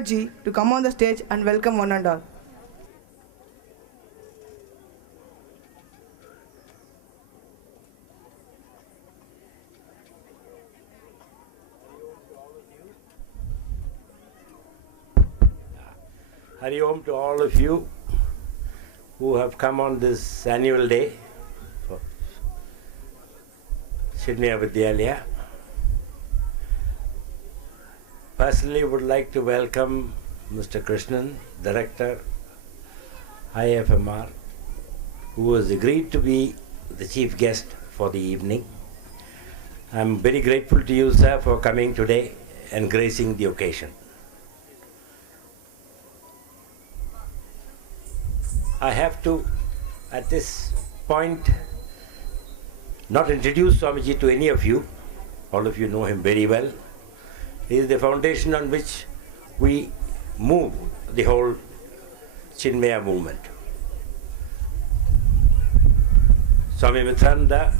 Mitranandaji to come on the stage and welcome one and all. Hari Om to all of you who have come on this annual day for Chinmaya Vidyalaya. Personally would like to welcome Mr. Krishnan, Director, IFMR, who has agreed to be the chief guest for the evening. I am very grateful to you, sir, for coming today and gracing the occasion. I have to, at this point, not introduce Swamiji to any of you. All of you know him very well. He is the foundation on which we move the whole Chinmaya movement. Swami Mitranandaji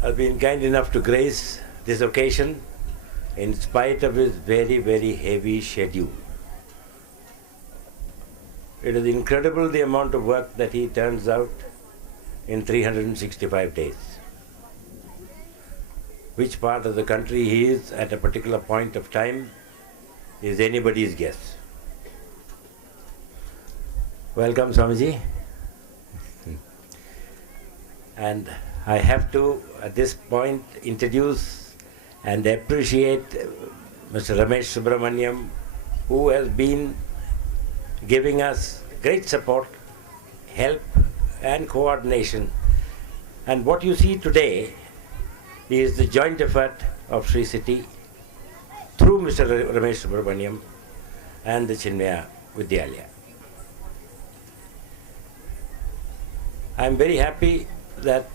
has been kind enough to grace this occasion in spite of his very, very heavy schedule. It is incredible the amount of work that he turns out in 365 days. Which part of the country he is at a particular point of time is anybody's guess. Welcome, Swamiji. And I have to, at this point, introduce and appreciate Mr. Ramesh Subramaniam, who has been giving us great support, help and coordination. And what you see today is the joint effort of Sri City through Mr. Ramesh Subramaniam and the Chinmaya Vidyalaya. I am very happy that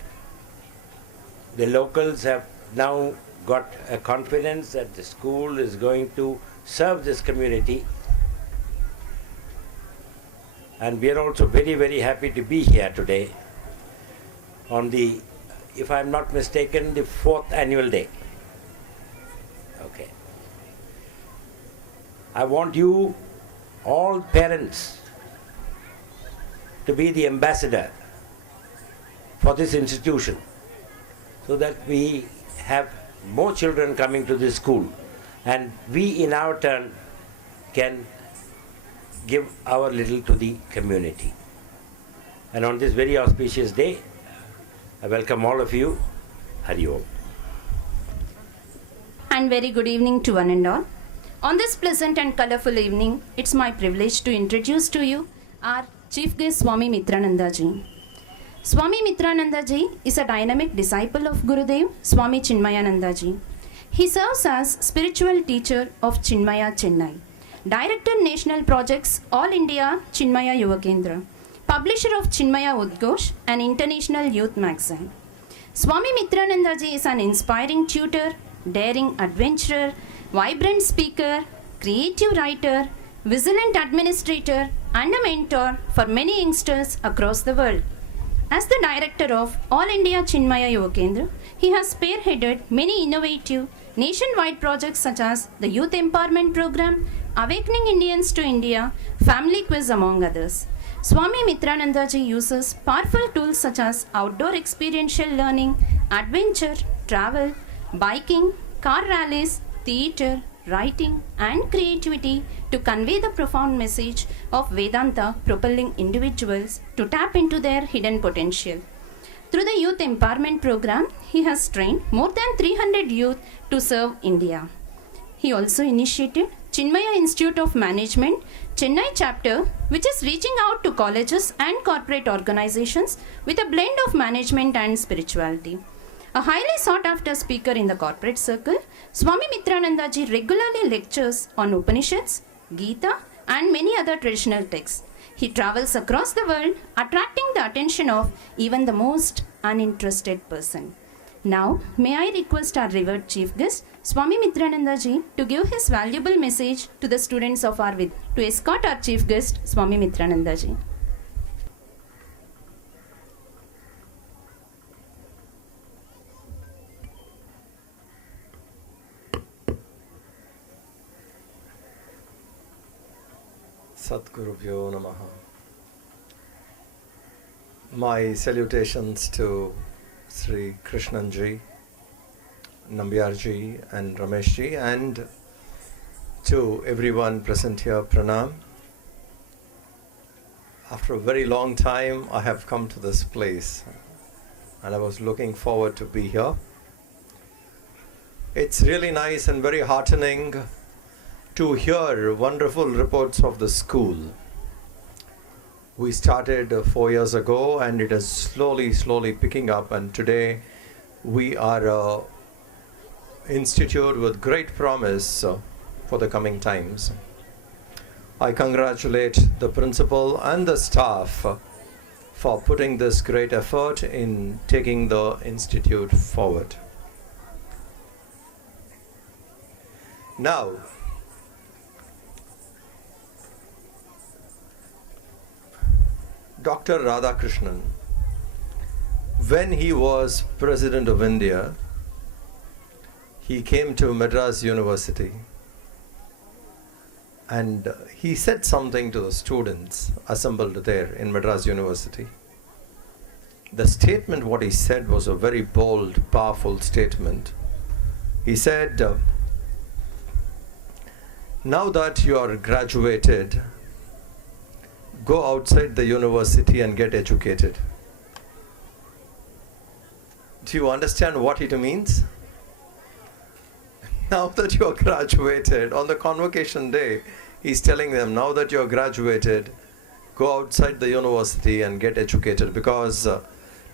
the locals have now got a confidence that the school is going to serve this community. And we are also very, very happy to be here today on the, if I am not mistaken, the 4th annual day. Okay. I want you, all parents, to be the ambassador for this institution so that we have more children coming to this school and we in our turn can give our little to the community. And on this very auspicious day, I welcome all of you. Hari Om. And very good evening to one and all. On this pleasant and colorful evening, it's my privilege to introduce to you our chief guest Swami Mitranandaji. Swami Mitranandaji is a dynamic disciple of Gurudev Swami Chinmayanandaji. He serves as spiritual teacher of Chinmaya Chennai, Director National Projects All India Chinmaya Yuva Kendra, publisher of Chinmaya Udghosh, an international youth magazine. Swami Mitranandaji is an inspiring tutor, daring adventurer, vibrant speaker, creative writer, vigilant administrator, and a mentor for many youngsters across the world. As the director of All India Chinmaya Yuva Kendra, he has spearheaded many innovative nationwide projects such as the Youth Empowerment Program, Awakening Indians to India, Family Quiz, among others. Swami Mitranandaji uses powerful tools such as outdoor experiential learning, adventure, travel, biking, car rallies, theatre, writing, and creativity to convey the profound message of Vedanta, propelling individuals to tap into their hidden potential. Through the Youth Empowerment Program, he has trained more than 300 youth to serve India. He also initiated Chinmaya Institute of Management, Chennai chapter, which is reaching out to colleges and corporate organizations with a blend of management and spirituality. A highly sought after speaker in the corporate circle, Swami Mitranandaji regularly lectures on Upanishads, Gita, and many other traditional texts. He travels across the world, attracting the attention of even the most uninterested person. Now, may I request our revered chief guest, Swami Mitranandaji, to give his valuable message to the students of our to escort our chief guest, Swami Mitranandaji. Satgurubhyo Namaha. My salutations to Sri Krishnanji, Nambyarji and Rameshji, and to everyone present here, Pranam. After a very long time I have come to this place and I was looking forward to be here. It's really nice and very heartening to hear wonderful reports of the school. We started 4 years ago and it is slowly picking up, and today we are an institute with great promise for the coming times. I congratulate the principal and the staff for putting this great effort in taking the institute forward. Now, Dr. Radhakrishnan, when he was President of India, he came to Madras University and he said something to the students assembled there in Madras University. The statement, what he said, was a very bold, powerful statement. He said, now that you are graduated, go outside the university and get educated. Do you understand what it means? Now that you are graduated, on the convocation day, he's telling them, now that you are graduated, go outside the university and get educated, because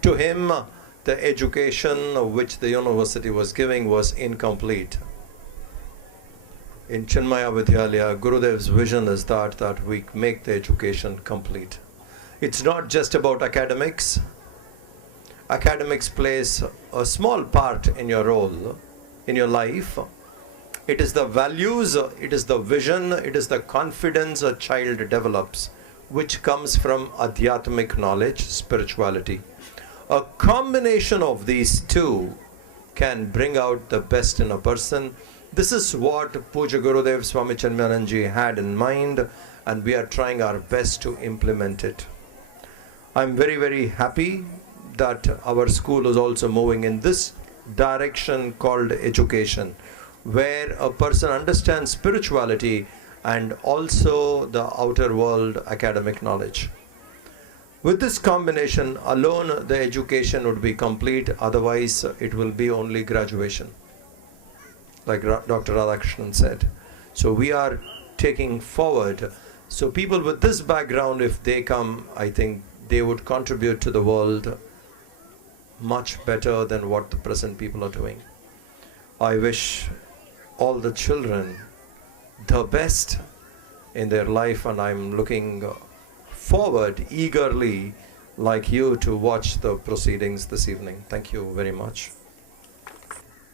to him, the education which the university was giving was incomplete. In Chinmaya Vidyalaya, Gurudev's vision is that we make the education complete. It's not just about academics. Academics plays a small part in your role, in your life. It is the values, it is the vision, it is the confidence a child develops, which comes from adhyatmic knowledge, spirituality. A combination of these two can bring out the best in a person. This is what Puja Gurudev Swami Chinmayanandaji had in mind, and we are trying our best to implement it. I'm very happy that our school is also moving in this direction called education, where a person understands spirituality and also the outer world academic knowledge. With this combination alone, the education would be complete, otherwise it will be only graduation, like Dr. Radhakrishnan said. So we are taking forward. So people with this background, if they come, I think they would contribute to the world much better than what the present people are doing. I wish all the children the best in their life, and I'm looking forward eagerly, like you, to watch the proceedings this evening. Thank you very much.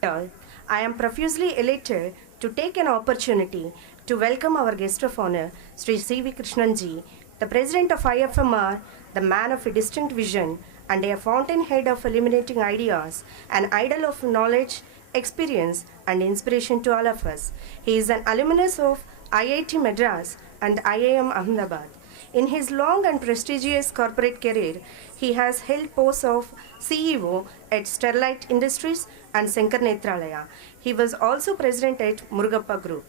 I am profusely elated to take an opportunity to welcome our guest of honor, Sri C.V. Krishnanji, the President of IFMR, the man of a distinct vision and a fountainhead of illuminating ideas, an idol of knowledge, experience and inspiration to all of us. He is an alumnus of IIT Madras and IIM Ahmedabad. In his long and prestigious corporate career, he has held posts of CEO at Sterlite Industries and Sankar Netralaya. He was also president at Murugappa Group.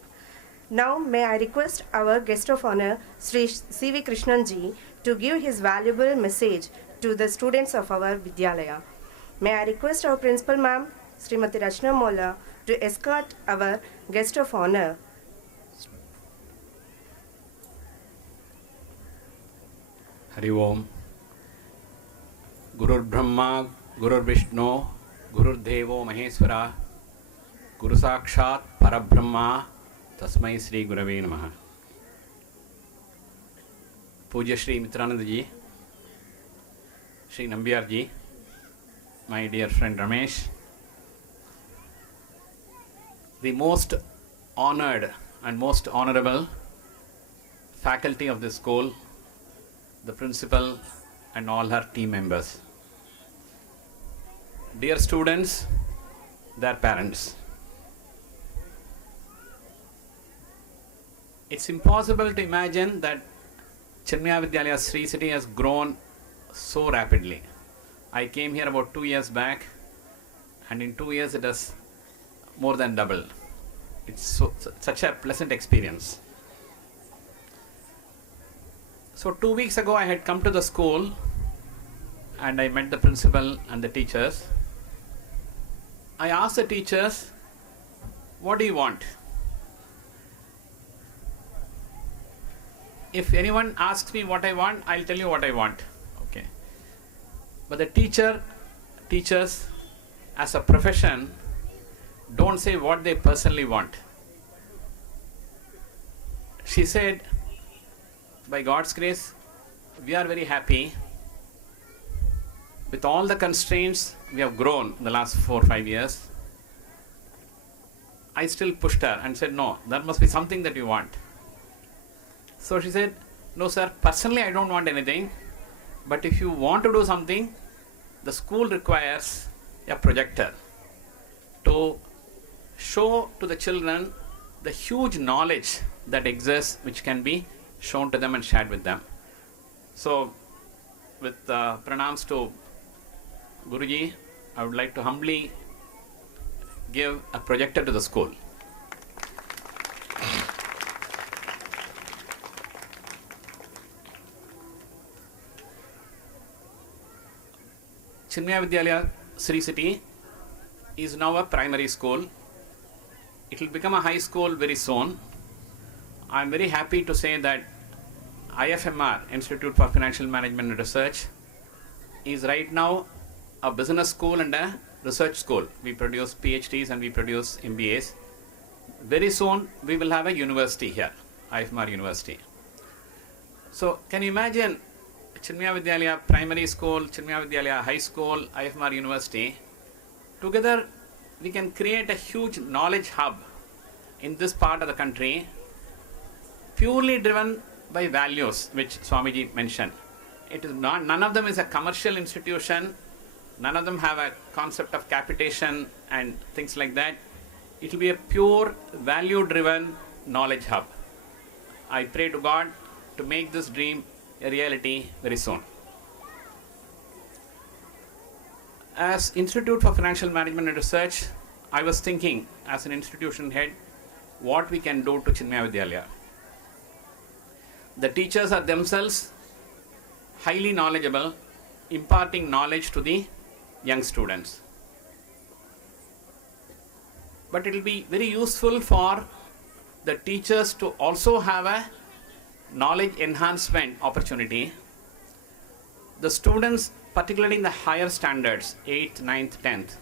Now, may I request our guest of honor, Sri C.V. Krishnanji, to give his valuable message to the students of our Vidyalaya. May I request our principal ma'am, Srimati Rachna Molla, to escort our guest of honor. Hari Om. Gurur Brahma, Gurur Vishnu, Gurur Devo Maheswara, Guru Sakshat Parabrahma, Tasmai Sri Gurave Namaha. Puja Sri Mitranandaji, Sri Nambiyarji, my dear friend Ramesh, the most honored and most honorable faculty of this school, the principal and all her team members, dear students, their parents. It's impossible to imagine that Chinmaya Vidyalaya Sri City has grown so rapidly. I came here about 2 years back, and in 2 years it has more than doubled. It's such a pleasant experience. So 2 weeks ago I had come to the school and I met the principal and the teachers. I asked the teachers, what do you want? If anyone asks me what I want, I'll tell you what I want. Okay. But the teachers as a profession don't say what they personally want. She said, by God's grace, we are very happy. With all the constraints, we have grown in the last 4 or 5 years. I still pushed her and said, no, there must be something that you want. So she said, no sir, personally I don't want anything, but if you want to do something, the school requires a projector to show to the children the huge knowledge that exists, which can be shown to them and shared with them. So with pranams to Guruji, I would like to humbly give a projector to the school. Chinmaya Vidyalaya Sri City is now a primary school. It will become a high school very soon. I am very happy to say that IFMR, Institute for Financial Management and Research, is right now a business school and a research school. We produce PhDs and we produce MBAs. Very soon we will have a university here, IFMR University. So can you imagine Chinmaya Vidyalaya Primary School, Chinmaya Vidyalaya High School, IFMR University? Together we can create a huge knowledge hub in this part of the country, purely driven by values, which Swamiji mentioned. It is not, none of them is a commercial institution, none of them have a concept of capitation and things like that. It will be a pure value-driven knowledge hub. I pray to God to make this dream a reality very soon. As Institute for Financial Management and Research, I was thinking as an institution head what we can do to Chinmaya Vidyalaya. The teachers are themselves highly knowledgeable, imparting knowledge to the young students. But it will be very useful for the teachers to also have a knowledge enhancement opportunity. The students, particularly in the higher standards, 8th, 9th, 10th,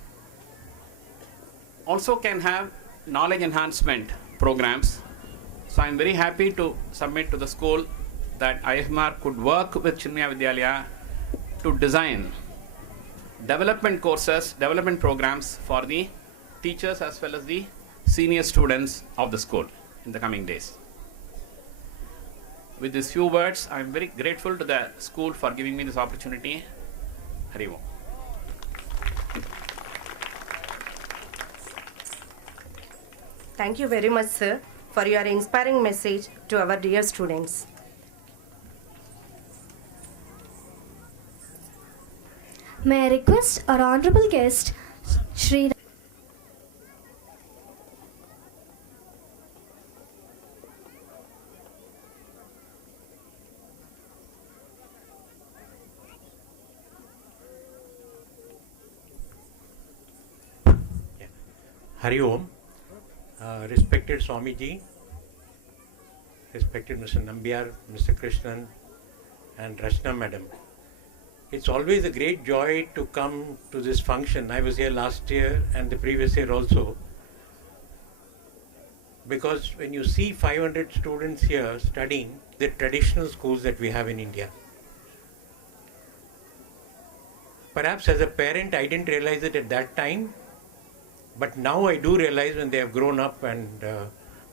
also can have knowledge enhancement programs. So I am very happy to submit to the school that IFMR could work with Chinmaya Vidyalaya to design development courses, development programs for the teachers as well as the senior students of the school in the coming days. With these few words, I am very grateful to the school for giving me this opportunity. Hari Om. Thank you very much, sir, for your inspiring message to our dear students. May I request our honorable guest, Sri. Hari Om, respected Swami Ji, respected Mr. Nambiar, Mr. Krishnan and Rachna Madam. It's always a great joy to come to this function. I was here last year and the previous year also. Because when you see 500 students here studying the traditional schools that we have in India, perhaps as a parent I didn't realize it at that time, but now I do realize when they have grown up and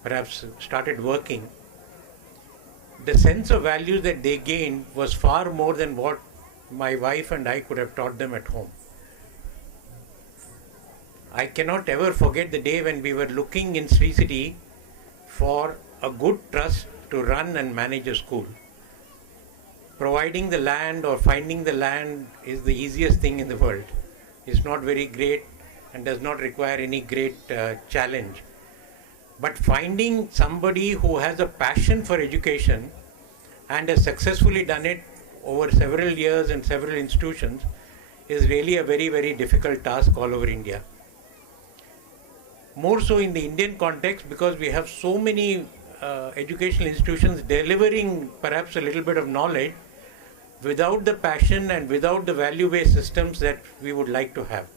perhaps started working, the sense of values that they gained was far more than what my wife and I could have taught them at home. I cannot ever forget the day when we were looking in Sri City for a good trust to run and manage a school. Providing the land or finding the land is the easiest thing in the world. It's not very great and does not require any great challenge. But finding somebody who has a passion for education and has successfully done it over several years and several institutions is really a very, very difficult task all over India. More so in the Indian context because we have so many educational institutions delivering perhaps a little bit of knowledge without the passion and without the value-based systems that we would like to have.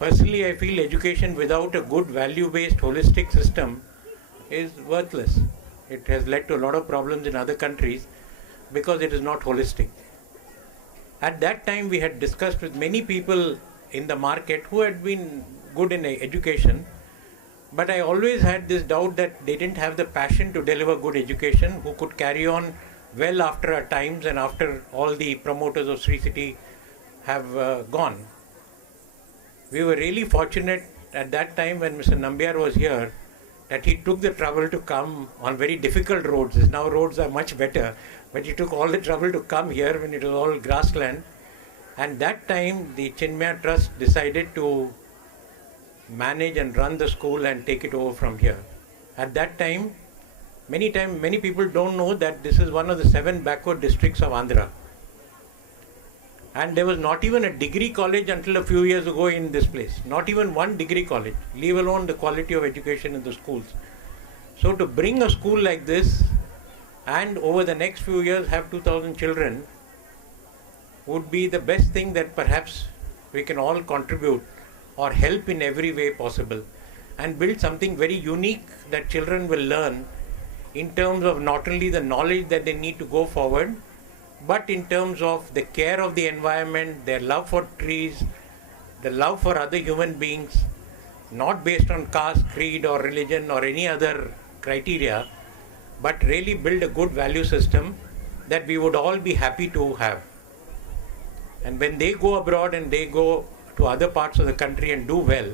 Personally, I feel education without a good value-based holistic system is worthless. It has led to a lot of problems in other countries because it is not holistic. At that time, we had discussed with many people in the market who had been good in education, but I always had this doubt that they didn't have the passion to deliver good education, who could carry on well after our times and after all the promoters of Sri City have gone. We were really fortunate at that time when Mr. Nambiar was here that he took the trouble to come on very difficult roads. Now roads are much better, but he took all the trouble to come here when it was all grassland. And that time the Chinmaya Trust decided to manage and run the school and take it over from here. At that time, many people don't know that this is one of the 7 backward districts of Andhra. And there was not even a degree college until a few years ago in this place. Not even one degree college, leave alone the quality of education in the schools. So to bring a school like this and over the next few years have 2,000 children would be the best thing that perhaps we can all contribute or help in every way possible and build something very unique that children will learn in terms of not only the knowledge that they need to go forward, but in terms of the care of the environment, their love for trees, the love for other human beings, not based on caste, creed or religion or any other criteria, but really build a good value system that we would all be happy to have. And when they go abroad and they go to other parts of the country and do well,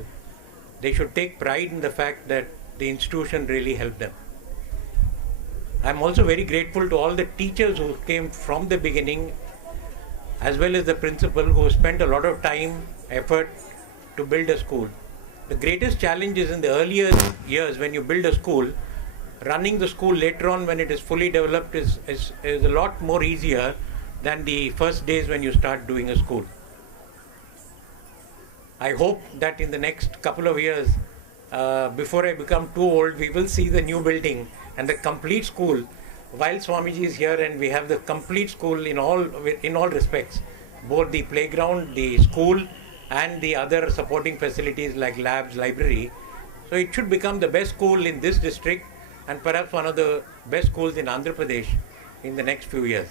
they should take pride in the fact that the institution really helped them. I'm also very grateful to all the teachers who came from the beginning, as well as the principal who spent a lot of time, effort to build a school. The greatest challenge is in the earlier years when you build a school. Running the school later on when it is fully developed is a lot more easier than the first days when you start doing a school. I hope that in the next couple of years, before I become too old, we will see the new building and the complete school while Swamiji is here, and we have the complete school in all respects, both the playground, the school, and the other supporting facilities like labs, library. So it should become the best school in this district and perhaps one of the best schools in Andhra Pradesh in the next few years.